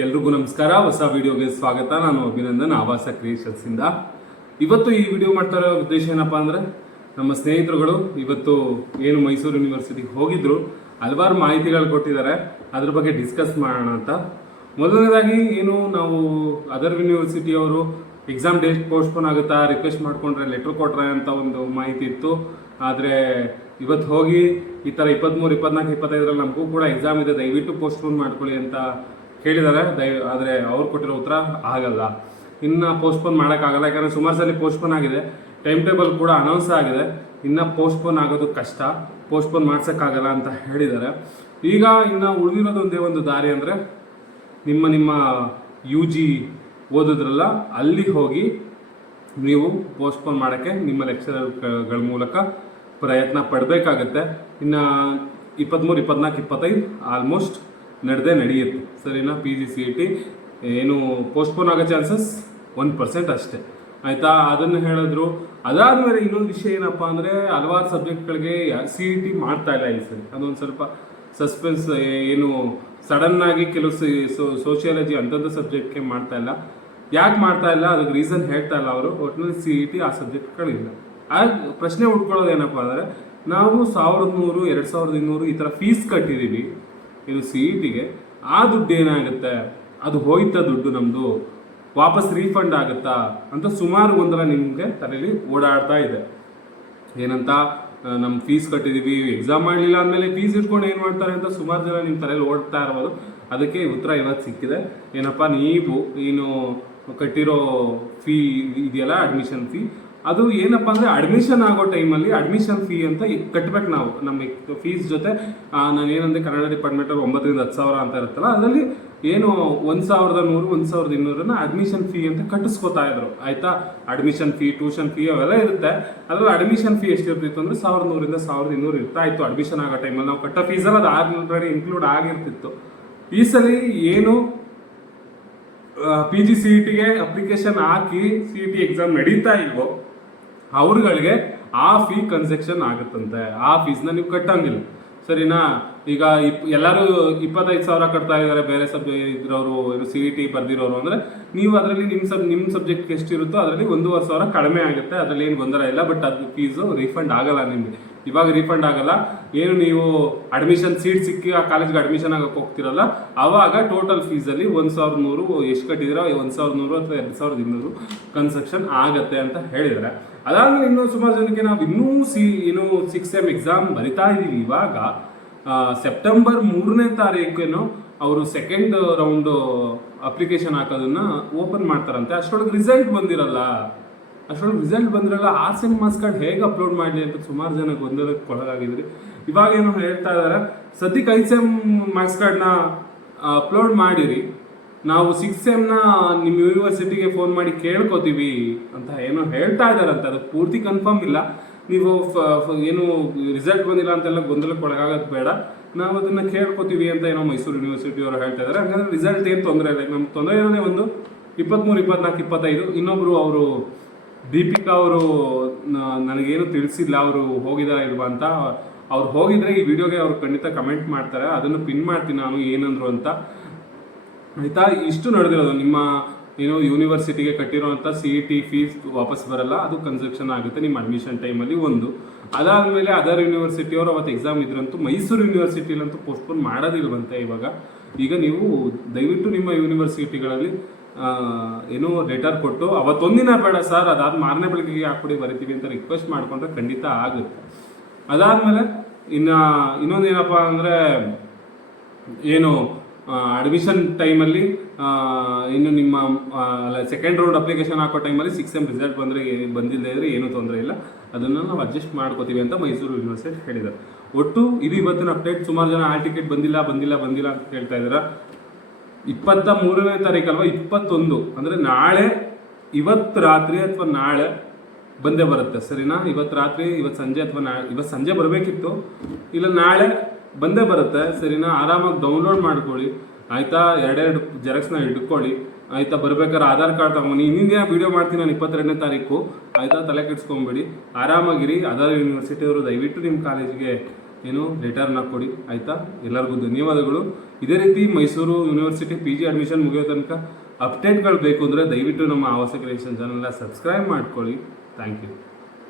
ಎಲ್ರಿಗೂ ನಮಸ್ಕಾರ. ಹೊಸ ವಿಡಿಯೋಗೆ ಸ್ವಾಗತ. ನಾನು ಅಭಿನಂದನ್, ಆವಾಸ ಕ್ರಿಯೇಷನ್ಸ್ ಇಂದ. ಇವತ್ತು ಈ ವಿಡಿಯೋ ಮಾಡ್ತಾ ಉದ್ದೇಶ ಏನಪ್ಪಾ ಅಂದ್ರೆ, ನಮ್ಮ ಸ್ನೇಹಿತರುಗಳು ಇವತ್ತು ಏನು ಮೈಸೂರು ಯೂನಿವರ್ಸಿಟಿಗೆ ಹೋಗಿದ್ರು, ಹಲವಾರು ಮಾಹಿತಿಗಳು ಕೊಟ್ಟಿದ್ದಾರೆ. ಅದ್ರ ಬಗ್ಗೆ ಡಿಸ್ಕಸ್ ಮಾಡೋಣ ಅಂತ. ಮೊದಲನೇದಾಗಿ ಏನು, ನಾವು ಅದರ್ ಯೂನಿವರ್ಸಿಟಿ ಅವರು ಎಕ್ಸಾಮ್ ಡೇಟ್ ಪೋಸ್ಟ್ಪೋನ್ ಆಗುತ್ತಾ, ರಿಕ್ವೆಸ್ಟ್ ಮಾಡ್ಕೊಂಡ್ರೆ ಲೆಟ್ರ್ ಕೊಟ್ರೆ ಅಂತ ಒಂದು ಮಾಹಿತಿ ಇತ್ತು. ಆದರೆ ಇವತ್ತು ಹೋಗಿ ಈ ಥರ ಇಪ್ಪತ್ತ್ಮೂರು ಇಪ್ಪತ್ನಾಲ್ಕು, ಇಪ್ಪತ್ತೈದರಲ್ಲಿ ನಮಗೂ ಕೂಡ ಎಕ್ಸಾಮ್ ಇದೆ, ದಯವಿಟ್ಟು ಪೋಸ್ಟ್ಪೋನ್ ಮಾಡ್ಕೊಳ್ಳಿ ಅಂತ ಹೇಳಿದ್ದಾರೆ ದಯ ಆದರೆ ಅವ್ರು ಕೊಟ್ಟಿರೋ ಉತ್ತರ ಆಗಲ್ಲ. ಇನ್ನು ಪೋಸ್ಟ್ಪೋನ್ ಮಾಡೋಕ್ಕಾಗಲ್ಲ, ಯಾಕಂದರೆ ಸುಮಾರು ಸಲ ಪೋಸ್ಟ್ಪೋನ್ ಆಗಿದೆ. ಟೈಮ್ ಟೇಬಲ್ ಕೂಡ ಅನೌನ್ಸ್ ಆಗಿದೆ. ಇನ್ನು ಪೋಸ್ಟ್ಪೋನ್ ಆಗೋದು ಕಷ್ಟ. ಪೋಸ್ಟ್ಪೋನ್ ಮಾಡ್ಸೋಕ್ಕಾಗಲ್ಲ ಅಂತ ಹೇಳಿದ್ದಾರೆ. ಈಗ ಇನ್ನು ಉಳಿದಿರೋದೊಂದೇ ಒಂದು ದಾರಿ ಅಂದರೆ ನಿಮ್ಮ ನಿಮ್ಮ ಯು ಜಿ ಓದಿದ್ರಲ್ಲ, ಅಲ್ಲಿ ಹೋಗಿ ನೀವು ಪೋಸ್ಟ್ಪೋನ್ ಮಾಡೋಕ್ಕೆ ನಿಮ್ಮ ಲೆಕ್ಚರರ್ಗಳ ಮೂಲಕ ಪ್ರಯತ್ನ ಪಡಬೇಕಾಗತ್ತೆ. ಇನ್ನು ಇಪ್ಪತ್ತ್ಮೂರು ಇಪ್ಪತ್ನಾಲ್ಕು, ಇಪ್ಪತ್ತೈದು ಆಲ್ಮೋಸ್ಟ್ ನಡೆದೇ ನಡೆಯುತ್ತೆ. ಸರಿನಾ? P G C E T ಏನು ಪೋಸ್ಟ್ಪೋನ್ ಆಗೋ ಚಾನ್ಸಸ್ ಒನ್ ಪರ್ಸೆಂಟ್ ಅಷ್ಟೇ. ಆಯಿತಾ? ಅದನ್ನು ಹೇಳಿದ್ರು. ಅದಾದಮೇಲೆ ಇನ್ನೊಂದು ವಿಷಯ ಏನಪ್ಪ ಅಂದರೆ ಹಲವಾರು ಸಬ್ಜೆಕ್ಟ್ಗಳಿಗೆ ಸಿ ಇ ಟಿ ಮಾಡ್ತಾ ಇಲ್ಲ ಈ ಸರಿ? ಅದೊಂದು ಸ್ವಲ್ಪ ಸಸ್ಪೆನ್ಸ್ ಏನು ಸಡನ್ ಆಗಿ ಕೆಲವು ಸೋಷಿಯಾಲಜಿ ಅಂಥದ್ದು ಸಬ್ಜೆಕ್ಟ್ಗೆ ಮಾಡ್ತಾ ಇಲ್ಲ. ಯಾಕೆ ಮಾಡ್ತಾ ಇಲ್ಲ? ಅದಕ್ಕೆ ರೀಸನ್ ಹೇಳ್ತಾ ಇಲ್ಲ ಅವರು. ಒಟ್ಟಿನಲ್ಲಿ ಸಿ ಇ ಟಿ ಆ ಸಬ್ಜೆಕ್ಟ್ಗಳಿಲ್ಲ. ಆ ಪ್ರಶ್ನೆ ಉಟ್ಕೊಳ್ಳೋದು ಏನಪ್ಪ ಅಂದರೆ ನಾವು ಸಾವಿರದ ನೂರು, ಎರಡು ಸಾವಿರದ ಇನ್ನೂರು ಈ ಥರ ಫೀಸ್ ಕಟ್ಟಿದ್ದೀವಿ ಇದು ಸಿ ಇ ಟಿಗೆ ಆ ದುಡ್ಡು ಏನಾಗುತ್ತೆ? ಅದು ಹೋಯ್ತಾ ದುಡ್ಡು ನಮ್ಮದು ವಾಪಸ್ ರೀಫಂಡ್ ಆಗುತ್ತಾ? ಅಂತ ಸುಮಾರು ಒಂದಲ್ಲ ನಿಮಗೆ ತಲೆಯಲ್ಲಿ ಓಡಾಡ್ತಾ ಇದೆ. ಏನಂತ ನಮ್ಮ ಫೀಸ್ ಕಟ್ಟಿದ್ದೀವಿ ಎಕ್ಸಾಮ್ ಮಾಡಲಿಲ್ಲ ಅಂದಮೇಲೆ ಫೀಸ್ ಇಟ್ಕೊಂಡು ಏನು ಮಾಡ್ತಾರೆ ಅಂತ ಸುಮಾರು ಜನ ನಿಮ್ಮ ತಲೆಯಲ್ಲಿ ಓಡ್ತಾ ಇರ್ಬೋದು. ಅದಕ್ಕೆ ಉತ್ತರ ಇವತ್ತು ಸಿಕ್ಕಿದೆ. ಏನಪ್ಪ, ನೀವು ಏನು ಕಟ್ಟಿರೋ ಫೀ ಇದೆಯಲ್ಲ ಅಡ್ಮಿಷನ್ ಫೀ ಅದು ಏನಪ್ಪ ಅಂದರೆ ಅಡ್ಮಿಷನ್ ಆಗೋ ಟೈಮಲ್ಲಿ ಅಡ್ಮಿಷನ್ ಫೀ ಅಂತ ಕಟ್ಬೇಕು ನಾವು. ನಮ್ಮ ಫೀಸ್ ಜೊತೆ ನಾನು ಏನಂದ್ರೆ ಕನ್ನಡ ಡಿಪಾರ್ಟ್ಮೆಂಟಲ್ಲಿ ಒಂಬತ್ತರಿಂದ ಹತ್ತು ಸಾವಿರ ಅಂತ ಇರುತ್ತಲ್ಲ, ಅದರಲ್ಲಿ ಏನು ಒಂದು ಸಾವಿರದ ನೂರು, ಒಂದು ಸಾವಿರದ ಇನ್ನೂರನ್ನ ಅಡ್ಮಿಷನ್ ಫೀ ಅಂತ ಕಟ್ಟಿಸ್ಕೊತಾ ಇದ್ರು. ಆಯ್ತಾ? ಅಡ್ಮಿಷನ್ ಫೀ ಟ್ಯೂಷನ್ ಫೀ ಅವೆಲ್ಲ ಇರುತ್ತೆ. ಅದರಲ್ಲಿ ಅಡ್ಮಿಷನ್ ಫೀ ಎಷ್ಟಿರ್ತಿತ್ತು ಅಂದರೆ ಸಾವಿರದ ನೂರಿಂದ ಸಾವಿರದ ಇನ್ನೂರು ಇರ್ತಾ ಇತ್ತು ಅಡ್ಮಿಷನ್ ಆಗೋ ಟೈಮಲ್ಲಿ ನಾವು ಕಟ್ಟೋ ಫೀಸಲ್ಲಿ ಅದು ಆಲ್ರೆಡಿ ಇನ್ಕ್ಲೂಡ್ ಆಗಿರ್ತಿತ್ತು. ಈ ಸಲ ಏನು ಪಿ ಜಿ ಸಿ ಇ ಟಿಗೆ ಅಪ್ಲಿಕೇಶನ್ ಹಾಕಿ ಸಿ ಇ ಟಿ ಎಕ್ಸಾಮ್ ನಡೀತಾ ಇಲ್ವೋ ಅವ್ರುಗಳಿಗೆ ಆ ಫೀ ಕನ್ಸೆಕ್ಷನ್ ಆಗುತ್ತಂತೆ. ಆ ಫೀಸ್ನ ನೀವು ಕಟ್ಟಂಗಿಲ್ಲ. ಸರಿನಾ? ಈಗ ಇಪ್, ಎಲ್ಲರೂ ಇಪ್ಪತ್ತೈದು ಸಾವಿರ ಕಟ್ತಾ ಇದ್ದಾರೆ, ಬೇರೆ ಸಬ್ ಇದ್ರವರು ಸಿ ಇ ಟಿ ಬರ್ದಿರೋರು ಅಂದರೆ ನೀವು ಅದರಲ್ಲಿ ನಿಮ್ಮ ಸಬ್ ನಿಮ್ಮ ಸಬ್ಜೆಕ್ಟ್ ಎಷ್ಟಿರುತ್ತೋ ಅದರಲ್ಲಿ ಒಂದೂವರೆ ಸಾವಿರ ಕಡಿಮೆ ಆಗುತ್ತೆ. ಅದರಲ್ಲಿ ಏನು ಗೊಂದಲ ಇಲ್ಲ ಬಟ್ ಅದು ಫೀಸು ರೀಫಂಡ್ ಆಗಲ್ಲ ನಿಮಗೆ. ಇವಾಗ ರೀಫಂಡ್ ಆಗಲ್ಲ. ಏನು ನೀವು ಅಡ್ಮಿಷನ್ ಸೀಟ್ ಸಿಕ್ಕಿ ಆ ಕಾಲೇಜ್ಗೆ ಅಡ್ಮಿಷನ್ ಆಗಕ್ಕೆ ಹೋಗ್ತಿರಲ್ಲ ಆವಾಗ ಟೋಟಲ್ ಫೀಸಲ್ಲಿ ಒಂದು ಸಾವಿರದ ನೂರು ಎಷ್ಟು ಕಟ್ಟಿದಿರೋ ಒಂದು ಸಾವಿರದ ನೂರು ಅಥವಾ ಎರಡು ಸಾವಿರದ ಇನ್ನೂರು ಕನ್ಸೆಕ್ಷನ್ ಆಗತ್ತೆ ಅಂತ ಹೇಳಿದ್ದಾರೆ ಅದಾದ್ಮೇಲೆ ಇನ್ನೂ ಸುಮಾರು ಜನಕ್ಕೆ ನಾವು ಇನ್ನೂ ಸಿ ಏನು ಸಿಕ್ಸ್ ಎಂ ಎಕ್ಸಾಮ್ ಬರಿತಾ ಇದ್ದೀವಿ ಇವಾಗ ಸೆಪ್ಟೆಂಬರ್ ಮೂರನೇ ತಾರೀಕೇನು ಅವರು ಸೆಕೆಂಡ್ ರೌಂಡ್ ಅಪ್ಲಿಕೇಶನ್ ಹಾಕೋದನ್ನ ಓಪನ್ ಮಾಡ್ತಾರಂತೆ. ಅಷ್ಟರೊಳಗೆ ರಿಸಲ್ಟ್ ಬಂದಿರಲ್ಲ. ಅಷ್ಟರೊಳಗೆ ರಿಸಲ್ಟ್ ಬಂದಿರಲ್ಲ. ಆರ್ ಸೆಮ್ ಮಾರ್ಕ್ಸ್ ಕಾರ್ಡ್ ಹೇಗೆ ಅಪ್ಲೋಡ್ ಮಾಡಲಿ ಅಂತ ಸುಮಾರು ಜನ ಗೊಂದಲಕ್ಕೆ ಒಳಗಾಗಿದ್ರಿ. ಇವಾಗ ಏನು ಹೇಳ್ತಾ ಇದ್ದಾರೆ ಸದ್ಯಕ್ಕೆ ಸಿ ಎಂ ಮಾರ್ಕ್ಸ್ ಕಾರ್ಡ್ನ ಅಪ್ಲೋಡ್ ಮಾಡಿರಿ. ನಾವು ಸಿಕ್ಸ್ ಎಮ್ನ ನಿಮ್ಮ ಯೂನಿವರ್ಸಿಟಿಗೆ ಫೋನ್ ಮಾಡಿ ಕೇಳ್ಕೊತೀವಿ ಅಂತ ಏನೋ ಹೇಳ್ತಾ ಇದ್ದಾರಂತೆ. ಅದು ಪೂರ್ತಿ ಕನ್ಫರ್ಮ್ ಇಲ್ಲ. ನೀವು ಏನು ರಿಸಲ್ಟ್ ಬಂದಿಲ್ಲ ಅಂತೆಲ್ಲ ಗೊಂದಲಕ್ಕೆ ಒಳಗಾಗೋದು ಬೇಡ. ನಾವು ಅದನ್ನ ಕೇಳ್ಕೊತೀವಿ ಅಂತ ಏನೋ ಮೈಸೂರು ಯೂನಿವರ್ಸಿಟಿ ಅವರು ಹೇಳ್ತಾ ಇದ್ದಾರೆ. ಹಂಗಂದ್ರೆ ರಿಸಲ್ಟ್ ಏನು ತೊಂದರೆ ಇಲ್ಲ. ನಮ್ಗೆ ತೊಂದರೆ ಇರೋದೇ ಒಂದು ಇಪ್ಪತ್ತ್ಮೂರು ಇಪ್ಪತ್ನಾಲ್ಕು, ಇಪ್ಪತ್ತೈದು. ಇನ್ನೊಬ್ಬರು ಅವರು ದೀಪಿಕಾ ಅವರು ನನಗೇನು ತಿಳಿಸಿಲ್ಲ ಅವರು ಹೋಗಿದಾರ ಇಲ್ವಾ ಅಂತ. ಅವ್ರು ಹೋಗಿದ್ರೆ ಈ ವಿಡಿಯೋಗೆ ಅವ್ರು ಖಂಡಿತ ಕಮೆಂಟ್ ಮಾಡ್ತಾರೆ. ಅದನ್ನು ಪಿನ್ ಮಾಡ್ತೀನಿ ನಾನು ಏನಂದ್ರು ಅಂತ. ಆಯ್ತಾ ಇಷ್ಟು ನಡೆದಿರೋದು. ನಿಮ್ಮ ಏನು ಯೂನಿವರ್ಸಿಟಿಗೆ ಕಟ್ಟಿರೋಂಥ ಸಿ ಇ ಟಿ ಫೀಸ್ ವಾಪಸ್ ಬರಲ್ಲ, ಅದು ಕನ್ಸೆಕ್ಷನ್ ಆಗುತ್ತೆ ನಿಮ್ಮ ಅಡ್ಮಿಷನ್ ಟೈಮಲ್ಲಿ ಒಂದು. ಅದಾದಮೇಲೆ ಅದರ್ ಯೂನಿವರ್ಸಿಟಿಯವರು ಅವತ್ತು ಎಕ್ಸಾಮ್ ಇದ್ರಂತೂ, ಮೈಸೂರು ಯೂನಿವರ್ಸಿಟಿಲಂತೂ ಪೋಸ್ಟ್ಪೋನ್ ಮಾಡೋದಿಲ್ವಂತೆ ಇವಾಗ. ಈಗ ನೀವು ದಯವಿಟ್ಟು ನಿಮ್ಮ ಯೂನಿವರ್ಸಿಟಿಗಳಲ್ಲಿ ಏನು ಲೆಟರ್ ಕೊಟ್ಟು, ಅವತ್ತೊಂದಿನ ಬೇಡ ಸರ್ ಅದಾದ ಮಾರನೇ ಬೆಳಗ್ಗೆ ಹಾಕ್ಬಿಡಿ, ಬರಿತೀವಿ ಅಂತ ರಿಕ್ವೆಸ್ಟ್ ಮಾಡಿಕೊಂಡ್ರೆ ಖಂಡಿತ ಆಗುತ್ತೆ. ಅದಾದಮೇಲೆ ಇನ್ನು ಇನ್ನೊಂದೇನಪ್ಪ ಅಂದರೆ, ಏನು ಅಡ್ಮಿಷನ್ ಟೈಮಲ್ಲಿ ಇನ್ನು ನಿಮ್ಮ ಸೆಕೆಂಡ್ ರೌಂಡ್ ಅಪ್ಲಿಕೇಶನ್ ಹಾಕೋ ಟೈಮಲ್ಲಿ ಸಿಕ್ಸ್ ಎಂ ರಿಸಲ್ಟ್ ಬಂದರೆ ಬಂದಿಲ್ಲದೆ ಇದ್ರೆ ಏನೂ ತೊಂದರೆ ಇಲ್ಲ. ಅದನ್ನು ನಾವು ಅಡ್ಜಸ್ಟ್ ಮಾಡ್ಕೋತೀವಿ ಅಂತ ಮೈಸೂರು ಯೂನಿವರ್ಸಿಟಿ ಹೇಳಿದ್ದಾರೆ. ಒಟ್ಟು ಇದು ಇವತ್ತಿನ ಅಪ್ಡೇಟ್ ಸುಮಾರು ಜನ ಆ ಟಿಕೆಟ್ ಬಂದಿಲ್ಲ ಬಂದಿಲ್ಲ ಬಂದಿಲ್ಲ ಅಂತ ಹೇಳ್ತಾ ಇದ್ದಾರೆ? ಇಪ್ಪತ್ತ ಮೂರನೇ ತಾರೀಕು ಅಲ್ವಾ? ಇಪ್ಪತ್ತೊಂದು. ಅಂದರೆ ನಾಳೆ, ಇವತ್ತು ರಾತ್ರಿ ಅಥವಾ ನಾಳೆ ಬಂದೇ ಬರುತ್ತೆ. ಸರಿನಾ? ಇವತ್ತು ರಾತ್ರಿ, ಇವತ್ತು ಸಂಜೆ ಅಥವಾ ನಾಳೆ ಇವತ್ತು ಸಂಜೆ ಬರಬೇಕಿತ್ತು. ಇಲ್ಲ, ನಾಳೆ ಬಂದೇ ಬರುತ್ತೆ. ಸರಿನಾ? ಆರಾಮಾಗಿ ಡೌನ್ಲೋಡ್ ಮಾಡ್ಕೊಳ್ಳಿ. ಆಯಿತಾ? ಎರಡೆರಡು ಜೆರಾಕ್ಸ್ನ ಇಟ್ಕೊಳ್ಳಿ ಆಯಿತಾ? ಬರ್ಬೇಕಾದ್ರೆ ಆಧಾರ್ ಕಾರ್ಡ್ ತಗೊಂಡು ಇನ್ನಿಂದಿನ ವೀಡಿಯೋ ಮಾಡ್ತೀನಿ ನಾನು ಇಪ್ಪತ್ತೆರಡನೇ ತಾರೀಕು. ಆಯಿತಾ? ತಲೆ ಕೆಡ್ಸ್ಕೊಂಬೇಡಿ. ಆರಾಮಾಗಿರಿ. ಅದರ್ ಯೂನಿವರ್ಸಿಟಿಯವರು ದಯವಿಟ್ಟು ನಿಮ್ಮ ಕಾಲೇಜಿಗೆ ಏನು ಲೆಟರ್ನ ಕೊಡಿ ಆಯಿತಾ? ಎಲ್ಲರಿಗೂ ಧನ್ಯವಾದಗಳು. ಇದೇ ರೀತಿ Mysuru university P G admission ಮುಗಿಯೋ ತನಕ ಅಪ್ಡೇಟ್ಗಳು ಬೇಕು ಅಂದರೆ ದಯವಿಟ್ಟು ನಮ್ಮ ಆವಾಸ ಕ್ರಿಯೇಷನ್ ಚಾನಲ್ನ ಸಬ್ಸ್ಕ್ರೈಬ್ ಮಾಡ್ಕೊಳ್ಳಿ. Thank you